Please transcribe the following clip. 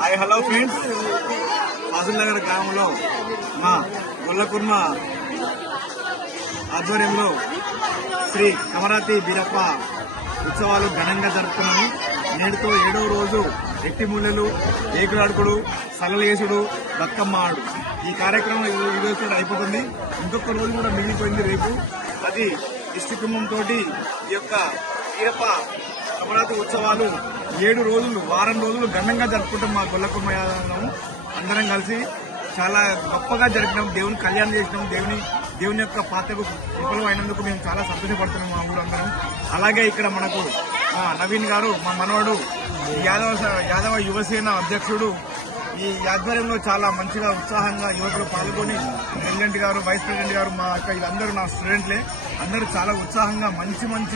Hi hello friends, Fazil Nagar గ్రామంలో మా గొల్లకుర్మ ఆధ్వర్యంలో శ్రీ కమరాతి బీరప్ప ఉత్సవాలు ఘనంగా జరుపుతున్నాము. నేటితో 7వ రోజు ఎట్టిమూలెలు, ఏకులాడుకుడు, సలలేసుడు, బతుకమ్మ ఆడు ఈ కార్యక్రమం ఈరోజు అయిపోతుంది. ఇంకొక రోజు కూడా మిగిలిపోయింది. రేపు అది దిష్టి కుంభంతో ఈ యొక్క బీరప్ప కమరాతి ఉత్సవాలు 7 రోజులు, వారం రోజులు ఘనంగా జరుపుకుంటాం. మా గొల్లకుర్మ యాదవ్ అందరం కలిసి చాలా గొప్పగా జరిపినాం. దేవుని కళ్యాణం చేసినాం. దేవుని యొక్క పాత్రకు విఫలం అయినందుకు మేము చాలా సంతోషపడుతున్నాం మా ఊరందరం. అలాగే ఇక్కడ మనకు నవీన్ గారు, మా మనవడు, యాదవ యువసేన అధ్యక్షుడు, ఈ ఆధ్వర్యంలో చాలా మంచిగా ఉత్సాహంగా యువకులు పాల్గొని, ప్రెసిడెంట్ గారు, వైస్ ప్రెసిడెంట్ గారు, మా యొక్క వీళ్ళందరూ నా స్టూడెంట్లే, అందరూ చాలా ఉత్సాహంగా మంచి